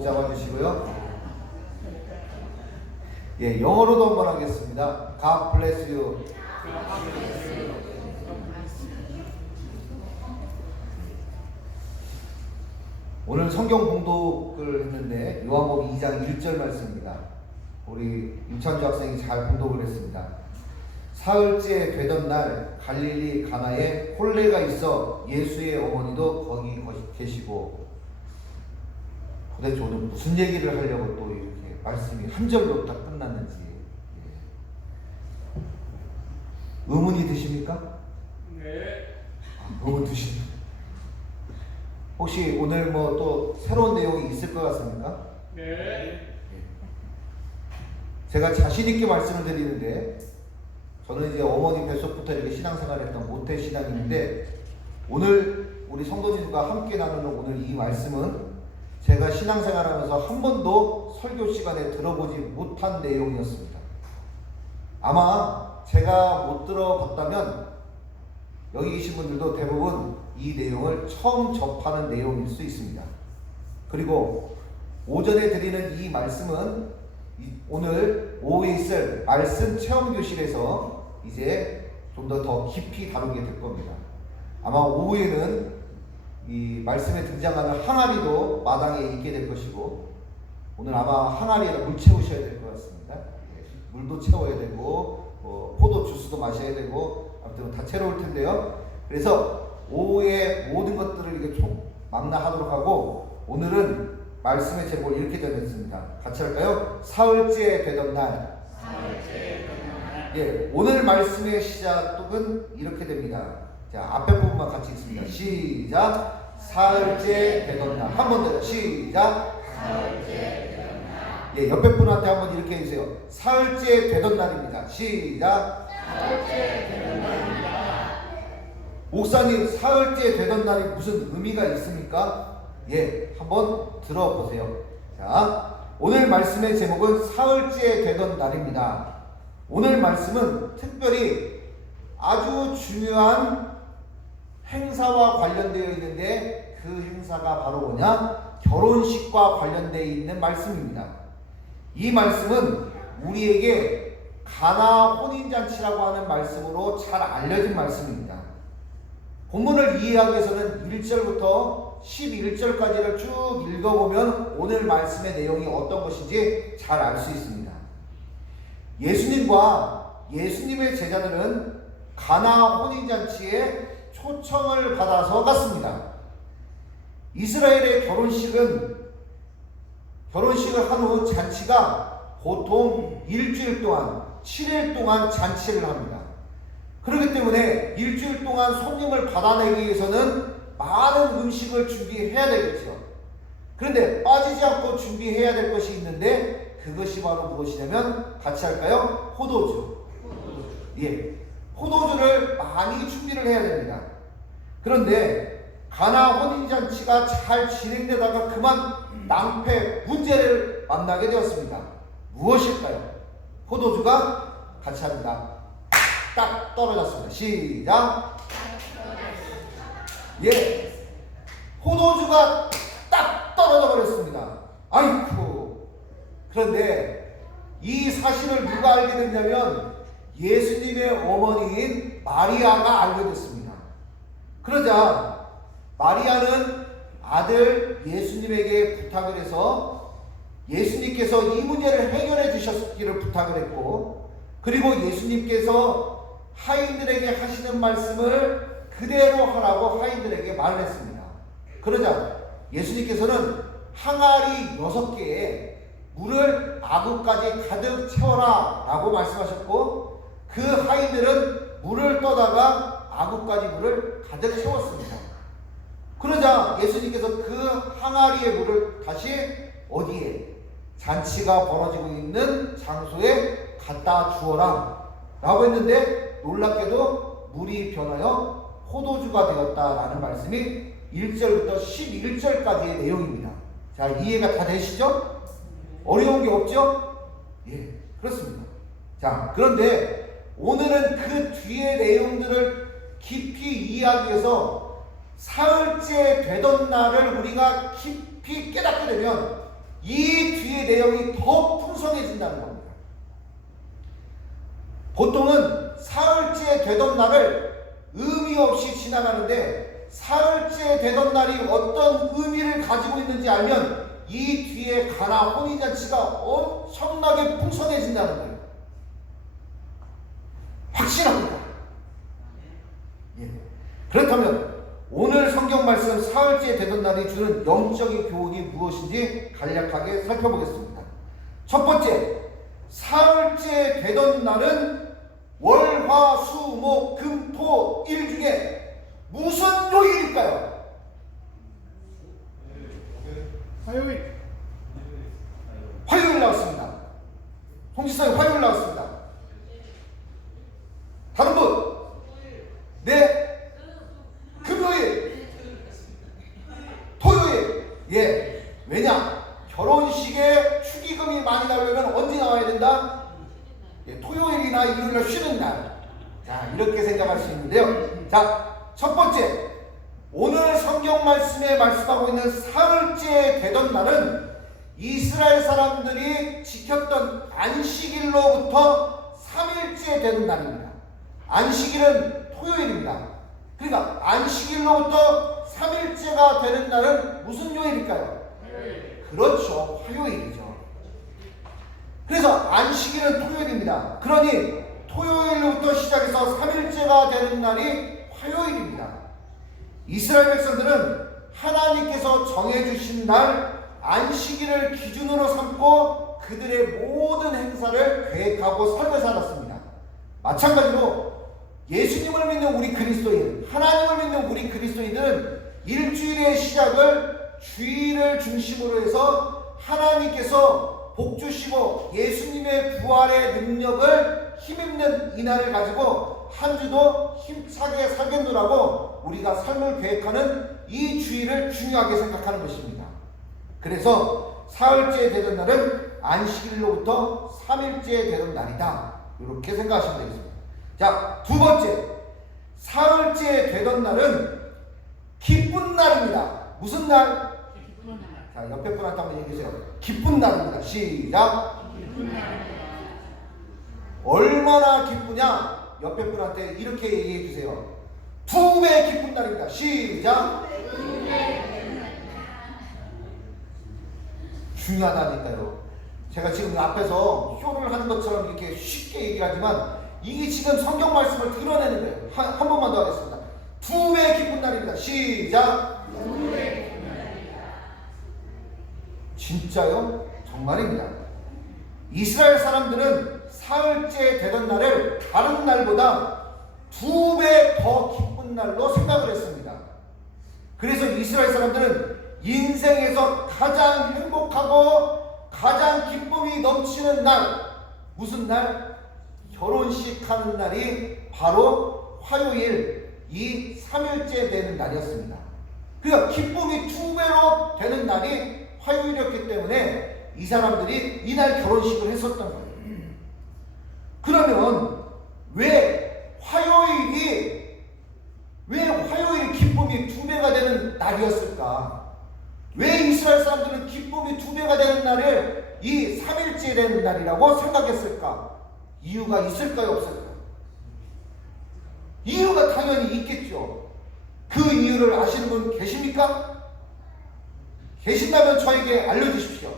잡아주시고요. 예, 영어로도 한번 하겠습니다. God bless you. 오늘 성경 봉독을 했는데 요한복음 2장 1절 말씀입니다. 우리 임찬주 학생이 잘 봉독을 했습니다. 사흘째 되던 날 갈릴리 가나에 혼례가 있어 예수의 어머니도 거기 계시고. 도대체 오늘 무슨 얘기를 하려고 또 이렇게 말씀이 한 절로 딱 끝났는지 의문이 드십니까? 네. 의문 드십니까? 혹시 오늘 뭐 또 새로운 내용이 있을 것 같습니까? 네. 제가 자신 있게 말씀을 드리는데, 저는 이제 어머니 뱃속부터 이렇게 신앙생활했던 모태 신앙인데, 오늘 우리 성도님과 함께 나누는 오늘 이 말씀은 제가 신앙생활하면서 한 번도 설교 시간에 들어보지 못한 내용이었습니다. 아마 제가 못 들어봤다면 여기 계신 분들도 대부분 이 내용을 처음 접하는 내용일 수 있습니다. 그리고 오전에 드리는 이 말씀은 오늘 오후에 있을 말씀 체험교실에서 이제 좀 더 깊이 다루게 될 겁니다. 아마 오후에는 이 말씀에 등장하는 항아리도 마당에 있게 될 것이고, 오늘 아마 항아리에다 물 채우셔야 될 것 같습니다. 물도 채워야 되고 포도 주스도 마셔야 되고, 아무튼 다 채로울 텐데요. 그래서 오후에 모든 것들을 이게 총 망라하도록 하고, 오늘은 말씀의 제목을 이렇게 정했습니다. 같이 할까요? 사흘째 되던 날. 예, 오늘 말씀의 시작은 이렇게 됩니다. 자, 앞에 부분만 같이 읽습니다. 시작. 사흘째 되던 날. 한 번 더. 시작. 사흘째 되던 날. 예, 옆에 분한테 한번 이렇게 해주세요. 사흘째 되던 날입니다. 시작. 사흘째 되던 날입니다. 목사님, 사흘째 되던 날이 무슨 의미가 있습니까? 예, 한번 들어보세요. 자, 오늘 말씀의 제목은 사흘째 되던 날입니다. 오늘 말씀은 특별히 아주 중요한 행사와 관련되어 있는데, 그 행사가 바로 뭐냐? 결혼식과 관련되어 있는 말씀입니다. 이 말씀은 우리에게 가나 혼인잔치라고 하는 말씀으로 잘 알려진 말씀입니다. 본문을 이해하기 위해서는 1절부터 11절까지를 쭉 읽어보면 오늘 말씀의 내용이 어떤 것인지 잘 알 수 있습니다. 예수님과 예수님의 제자들은 가나 혼인잔치에 초청을 받아서 갔습니다. 이스라엘의 결혼식을 한 후 잔치가 보통 일주일 동안 7일 동안 잔치를 합니다. 그렇기 때문에 일주일 동안 손님을 받아내기 위해서는 많은 음식을 준비해야 되겠죠. 그런데 빠지지 않고 준비해야 될 것이 있는데, 그것이 바로 무엇이냐면, 같이 할까요? 포도주. 예, 포도주를 많이 준비를 해야 됩니다. 그런데 가나 혼인잔치가 잘 진행되다가 그만 낭패 문제를 만나게 되었습니다. 무엇일까요? 포도주가 같이 합니다. 딱 떨어졌습니다. 시작. 예, 포도주가 딱 떨어져 버렸습니다. 아이쿠. 그런데 이 사실을 누가 알게 됐냐면 예수님의 어머니인 마리아가 알게 됐습니다. 그러자 마리아는 아들 예수님에게 부탁을 해서 예수님께서 이 문제를 해결해 주셨기를 부탁을 했고, 그리고 예수님께서 하인들에게 하시는 말씀을 그대로 하라고 하인들에게 말을 했습니다. 그러자 예수님께서는 항아리 6개에 물을 아구까지 가득 채워라 라고 말씀하셨고, 그 하인들은 물을 떠다가 아구까지 물을 가득 채웠습니다. 그러자 예수님께서 그 항아리의 물을 다시 어디에? 잔치가 벌어지고 있는 장소에 갖다 주어라 라고 했는데, 놀랍게도 물이 변하여 포도주가 되었다라는 말씀이 1절부터 11절까지의 내용입니다. 자, 이해가 다 되시죠? 어려운 게 없죠? 예, 그렇습니다. 자, 그런데 오늘은 그 뒤의 내용들을 깊이 이해하기 위해서 사흘째 되던 날을 우리가 깊이 깨닫게 되면 이 뒤에 내용이 더 풍성해진다는 겁니다. 보통은 사흘째 되던 날을 의미 없이 지나가는데 사흘째 되던 날이 어떤 의미를 가지고 있는지 알면 이 뒤에 가나 혼인잔치가 엄청나게 풍성해진다는 거예요. 확실합니다. 예. 그렇다면 오늘 성경 말씀 사흘째 되던 날이 주는 영적인 교훈이 무엇인지 간략하게 살펴보겠습니다. 첫 번째, 사흘째 되던 날은 월, 화, 수, 목, 금, 토, 일 중에 무슨 요일일까요? 화요일. 화요일 나왔습니다. 홍지성이 화요일 나왔습니다. 다른 분? 네? 금요일? 토요일? 예. 왜냐? 결혼식에 축의금이 많이 나오려면 언제 나와야 된다? 예, 토요일이나 일요일날 쉬는 날. 자, 이렇게 생각할 수 있는데요. 자, 첫 번째. 오늘 성경 말씀에 말씀하고 있는 사흘째 되던 날은 이스라엘 사람들이 지켰던 안식일로부터 3일째 되는 날입니다. 안식일은 토요일입니다. 그러니까 안식일로부터 3일째가 되는 날은 무슨 요일일까요? 화요일. 그렇죠. 화요일이죠. 그래서 안식일은 토요일입니다. 그러니 토요일로부터 시작해서 3일째가 되는 날이 화요일입니다. 이스라엘 백성들은 하나님께서 정해주신 날 안식일을 기준으로 삼고 그들의 모든 행사를 계획하고 삶을 살았습니다. 마찬가지로 예수님을 믿는 우리 그리스도인, 하나님을 믿는 우리 그리스도인들은 일주일의 시작을 주일을 중심으로 해서 하나님께서 복 주시고 예수님의 부활의 능력을 힘입는 이날을 가지고 한 주도 힘차게 살겠노라고 우리가 삶을 계획하는 이 주일을 중요하게 생각하는 것입니다. 그래서 사흘째 되던 날은 안식일로부터 3일째 되던 날이다. 이렇게 생각하시면 되겠습니다. 자, 두 번째, 사흘째 되던 날은 기쁜 날입니다. 무슨 날? 자, 옆에 분한테 한번 얘기해주세요. 기쁜 날입니다. 시작. 얼마나 기쁘냐? 옆에 분한테 이렇게 얘기해 주세요. 2배 기쁜 날입니다. 시작. 중요하다니까요. 제가 지금 앞에서 쇼를 하는 것처럼 이렇게 쉽게 얘기하지만 이게 지금 성경 말씀을 드러내는 거예요. 한 번만 더 하겠습니다. 2배 기쁜 날입니다. 시작. 진짜요? 정말입니다. 이스라엘 사람들은 사흘째 되던 날을 다른 날보다 2배 더 기쁜 날로 생각을 했습니다. 그래서 이스라엘 사람들은 인생에서 가장 행복하고 가장 기쁨이 넘치는 날, 무슨 날? 결혼식 하는 날이 바로 화요일, 이 3일째 되는 날이었습니다. 그러니까 기쁨이 2배로 되는 날이 화요일이었기 때문에 이 사람들이 이날 결혼식을 했었던 거예요. 그러면 왜 화요일이 기쁨이 2배가 되는 날이었을까? 왜 이스라엘 사람들은 기쁨이 2배가 되는 날을 이 3일째 되는 날이라고 생각했을까? 이유가 있을까요? 없을까요? 이유가 당연히 있겠죠. 그 이유를 아시는 분 계십니까? 계신다면 저에게 알려주십시오.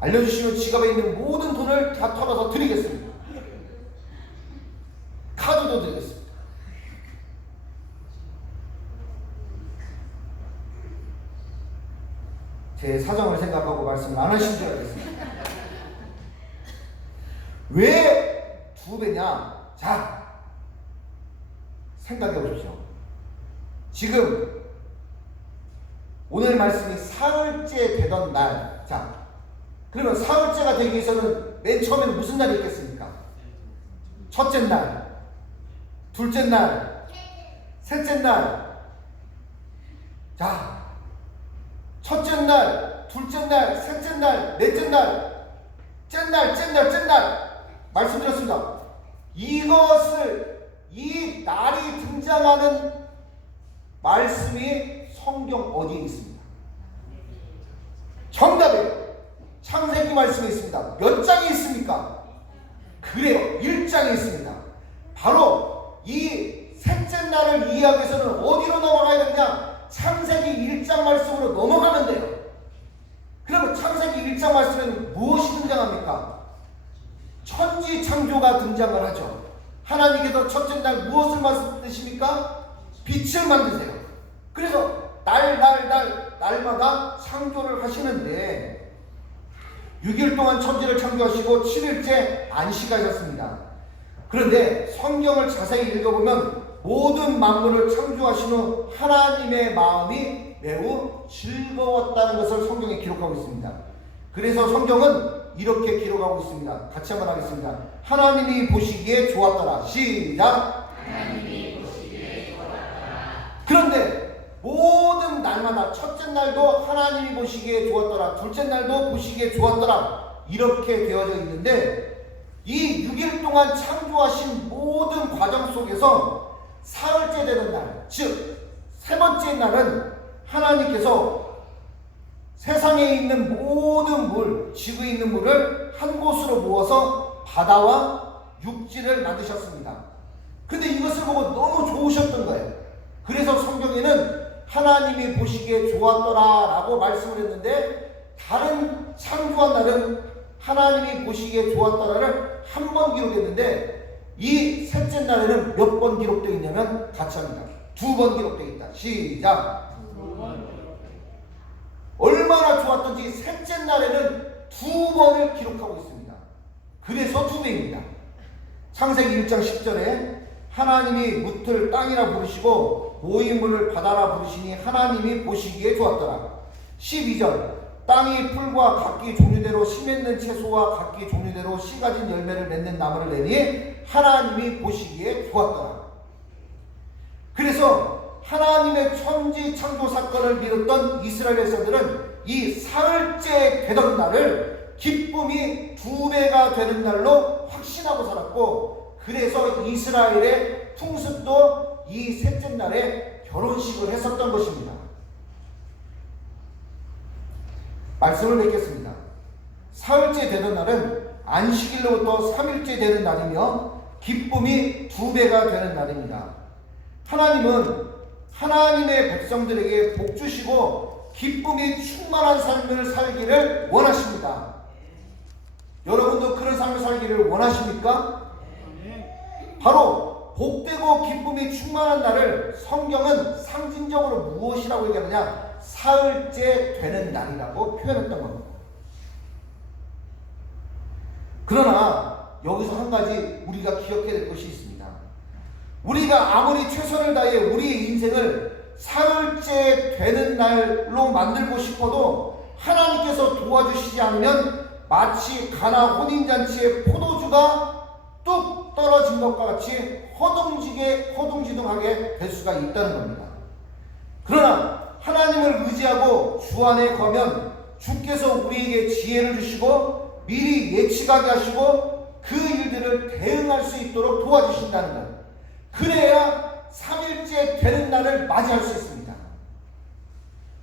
알려주시면 지갑에 있는 모든 돈을 다 털어서 드리겠습니다. 카드도 드리겠습니다. 제 사정을 생각하고 말씀을 안 하신 줄 알겠습니다. 왜 2배냐? 자, 생각해 보십시오. 지금 오늘 말씀이 사흘째 되던 날, 자, 그러면 사흘째가 되기 위해서는 맨 처음에는 무슨 날이 있겠습니까? 첫째 날, 둘째 날, 셋째 날. 자, 첫째 날, 둘째 날, 셋째 날, 넷째 날, 째날 말씀드렸습니다. 이 날이 등장하는 말씀이 성경 어디에 있습니다? 정답이에요. 창세기 말씀에 있습니다. 몇 장이 있습니까? 그래요. 1장에 있습니다. 바로 이 셋째 날을 이해하기 위해서는 어디로 넘어가야 되느냐? 창세기 1장 말씀으로 넘어가면 돼요. 그러면 창세기 1장 말씀에는 무엇이 등장합니까? 천지 창조가 등장을 하죠. 하나님께서 첫째 날 무엇을 만드십니까? 빛을 만드세요. 그래서 날마다 창조를 하시는데 6일 동안 천지를 창조하시고 7일째 안식하셨습니다. 그런데 성경을 자세히 읽어보면 모든 만물을 창조하신 후 하나님의 마음이 매우 즐거웠다는 것을 성경에 기록하고 있습니다. 그래서 성경은 이렇게 기록하고 있습니다. 같이 한번 하겠습니다. 하나님이 보시기에 좋았더라. 시작. 하나님이 보시기에 좋았더라. 그런데 모든 날마다 첫째 날도 하나님이 보시기에 좋았더라. 둘째 날도 보시기에 좋았더라. 이렇게 되어져 있는데 이 6일 동안 창조하신 모든 과정 속에서 사흘째 되는 날, 즉 세 번째 날은 하나님께서 세상에 있는 모든 물, 지구에 있는 물을 한 곳으로 모아서 바다와 육지를 만드셨습니다. 근데 이것을 보고 너무 좋으셨던 거예요. 그래서 성경에는 하나님이 보시기에 좋았더라 라고 말씀을 했는데 다른 창조한 날은 하나님이 보시기에 좋았더라를 한 번 기록했는데 이 셋째 날에는 몇 번 기록되어 있냐면 같이 합니다. 2번 기록되어 있다. 시작. 얼마나 좋았던지 셋째 날에는 2번을 기록하고 있습니다. 그래서 2배입니다. 창세기 1장 10절에 하나님이 묻을 땅이라 부르시고 모이물을 바다라 부르시니 하나님이 보시기에 좋았더라. 12절 땅이 풀과 각기 종류대로 씨 맺는 채소와 각기 종류대로 씨 가진 열매를 맺는 나무를 내니 하나님이 보시기에 좋았더라. 그래서 하나님의 천지 창조 사건을 믿었던 이스라엘 백성들은 이 사흘째 되던 날을 기쁨이 2배가 되는 날로 확신하고 살았고, 그래서 이스라엘의 풍습도 이 셋째 날에 결혼식을 했었던 것입니다. 말씀을 맺겠습니다. 사흘째 되는 날은 안식일로부터 3일째 되는 날이며 기쁨이 2배가 되는 날입니다. 하나님은 하나님의 백성들에게 복 주시고 기쁨이 충만한 삶을 살기를 원하십니다. 여러분도 그런 삶을 살기를 원하십니까? 바로 복되고 기쁨이 충만한 날을 성경은 상징적으로 무엇이라고 얘기하느냐? 사흘째 되는 날이라고 표현했던 겁니다. 그러나 여기서 한 가지 우리가 기억해야 될 것이 있습니다. 우리가 아무리 최선을 다해 우리의 인생을 사흘째 되는 날로 만들고 싶어도 하나님께서 도와주시지 않으면 마치 가나 혼인잔치의 포도주가 뚝 떨어진 것과 같이 허둥지둥하게 될 수가 있다는 겁니다. 그러나 하나님을 의지하고 주 안에 거면 주께서 우리에게 지혜를 주시고 미리 예측하게 하시고 그 일들을 대응할 수 있도록 도와주신다는 것. 그래야 3일째 되는 날을 맞이할 수 있습니다.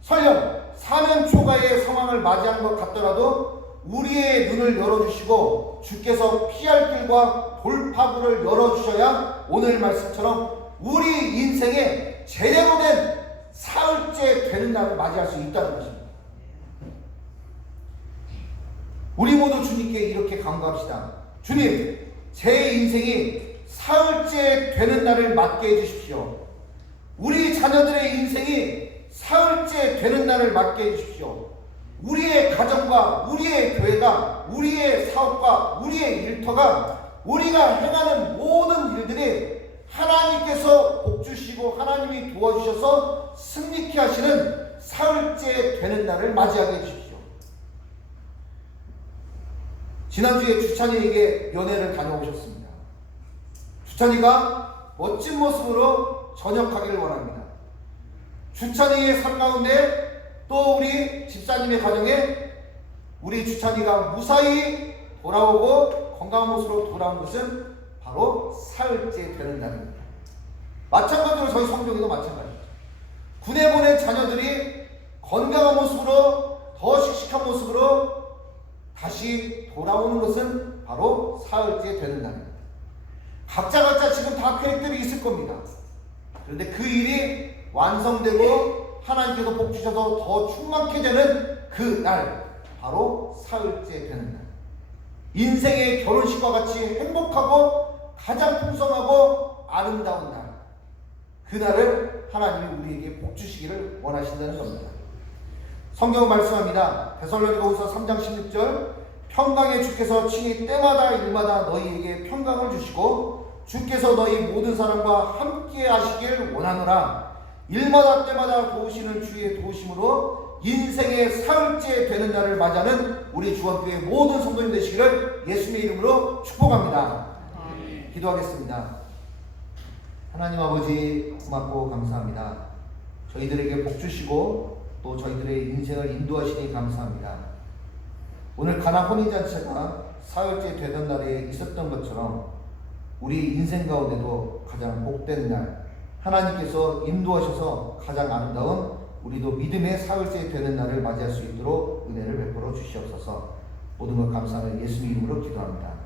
설령 사면초가의 상황을 맞이한 것 같더라도 우리의 눈을 열어주시고 주께서 피할 길과 돌파구를 열어주셔야 오늘 말씀처럼 우리 인생에 제대로 된 사흘째 되는 날을 맞이할 수 있다는 것입니다. 우리 모두 주님께 이렇게 간구합시다. 주님, 제 인생이 사흘째 되는 날을 맞게 해주십시오. 우리 자녀들의 인생이 사흘째 되는 날을 맞게 해주십시오. 우리의 가정과 우리의 교회가, 우리의 사업과 우리의 일터가, 우리가 행하는 모든 일들이 하나님께서 복 주시고 하나님이 도와주셔서 승리케 하시는 사흘째 되는 날을 맞이하게 해주십시오. 지난주에 주찬이에게 연애를 다녀오셨습니다. 주찬이가 멋진 모습으로 전역하기를 원합니다. 주찬이의 삶 가운데 또 우리 집사님의 가정에 우리 주찬이가 무사히 돌아오고 건강한 모습으로 돌아온 것은 바로 사흘째 되는 날입니다. 마찬가지로 저희 성도에도 마찬가지입니다. 군에 보낸 자녀들이 건강한 모습으로 더 씩씩한 모습으로 다시 돌아오는 것은 바로 사흘째 되는 날입니다. 각자 지금 다 계획들이 있을 겁니다. 그런데 그 일이 완성되고 하나님께서 복 주셔서 더 충만케 되는 그 날, 바로 사흘째 되는 날. 인생의 결혼식과 같이 행복하고 가장 풍성하고 아름다운 날. 그날을 하나님이 우리에게 복 주시기를 원하신다는 겁니다. 성경은 말씀합니다. 데살로니가후서 3장 16절, 평강의 주께서 친히 때마다 일마다 너희에게 평강을 주시고 주께서 너희 모든 사람과 함께 하시길 원하노라. 일마다 때마다 도우시는 주의 도우심으로 인생의 사흘째 되는 날을 맞이하는 우리 주원교회 모든 성도님 되시기를 예수님의 이름으로 축복합니다. 기도하겠습니다. 하나님 아버지, 고맙고 감사합니다. 저희들에게 복 주시고 또 저희들의 인생을 인도하시니 감사합니다. 오늘 가나 혼인잔치가 사흘째 되던 날에 있었던 것처럼 우리 인생 가운데도 가장 복된 날, 하나님께서 인도하셔서 가장 아름다운 우리도 믿음의 사흘째 되는 날을 맞이할 수 있도록 은혜를 베풀어 주시옵소서. 모든 것 감사하는 예수님 이름으로 기도합니다.